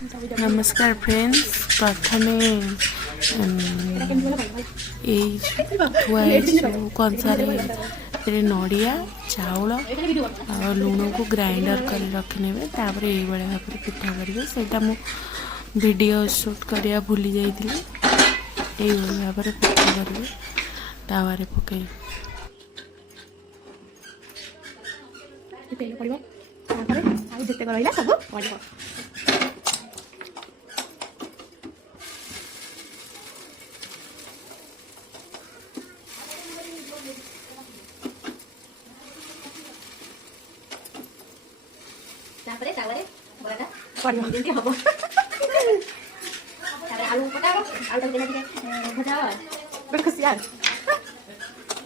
नमस्कार फ्रेंड्स प्रथमे कंसारे नड़िया चाउल और लुण को ग्राइंडर कर रखिने तापर ये भाव पिठा करेंगे सेटा मु वीडियो शूट करिया भूली जाइए ये भाव पिठा करेंगे तावारे पकई तेल पड़ो जितक रहा सब पड़ो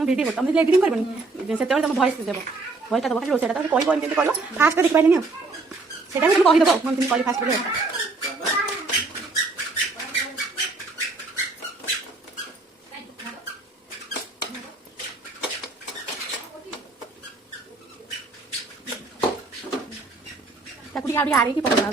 भिडियो तुम एडिटिंग कर तुम भॉइस देव भॉइस दब खाली रोषेटा तो कह एमती कर फास्ट देखी पारे से तुम कहीदेव मुझे कह फास्ट आड़े की पकड़ा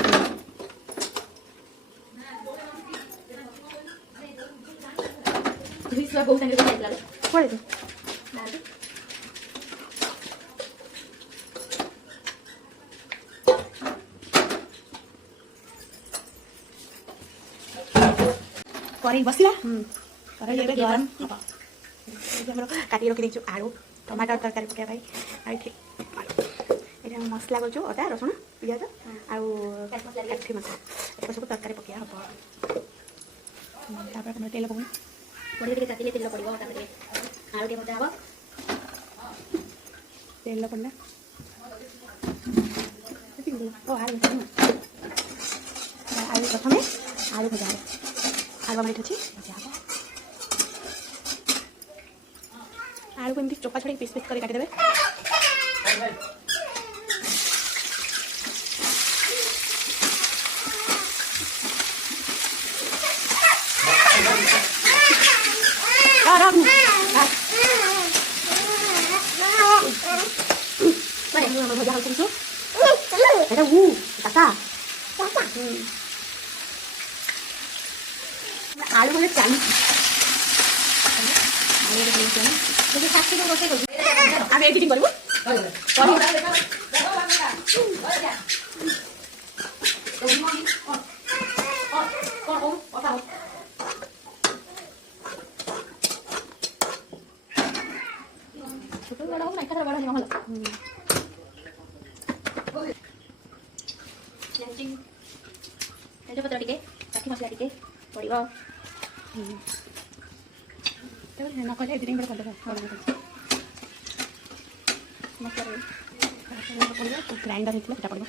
कड़े बसला कड़े गरम काटी रखी आलू टमाटर तरकारी पकाई ये मसला कर अदा रसुण पिज आठ मसला सब तरकारी पकड़ हम तेल पकड़ बड़ी तातिले तेल पड़ो आलू टे भजा हम तेल पड़ा आलू प्रथम आलू भजा आलू माइट अच्छी भजा हम आलू को एमती चोपा छड़ी पीस पीस कर काटिदेवे भजा हल्का आलू बोले चाली आगे एडिटिंग करू छोट बड़ा हो ना बड़ा नहीं तेजपत्र टे काठी मसला टे पड़ो न कले एडिटिंग ग्राइंडर होता पड़ो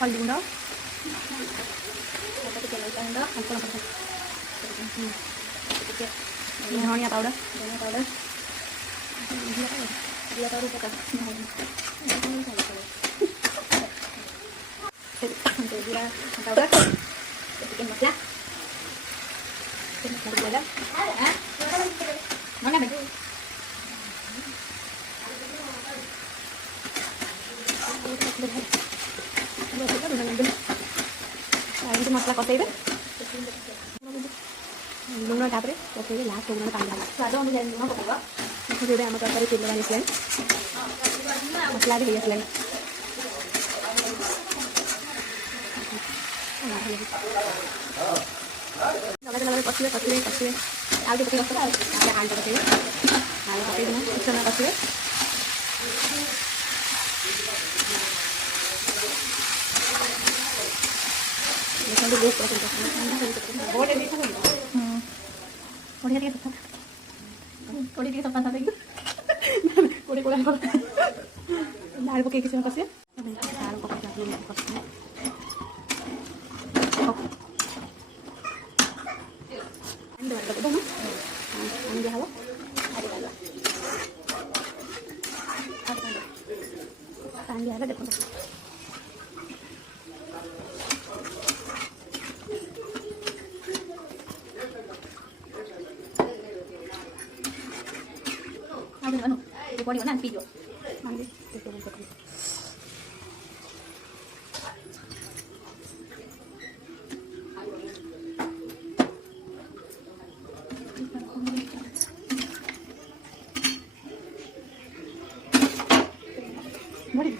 हल्दी गुंड धनिया पाउडर जीरा पाउडर चिकन मसला मसला कसेबे लुण तापर पकड़े लास्ट लुण पानी स्वाद अनुसार लुण पकड़ जो आम तरकारी तेल आनी मसला भी आसला कसिए कसिए कसिए आलू पकड़ आलू पकड़े आलू पकड़ कसिए ବଢ଼ିଆ ଟିକେ ସଫା ଦେଇକି କୋଡ଼ି କୋଡ଼ା ଆଳୁ ପକେଇକି କିଛି କଷିବା ଆଳୁ ପକେଇକି କଷିବା ପାଣି ଦିଆହେବ ପାଣି ଦିଆହେଲେ ଦେଖନ୍ତୁ ପଡ଼ିବ ନା ପିଇଯିବ ମାନେ ବଢ଼ି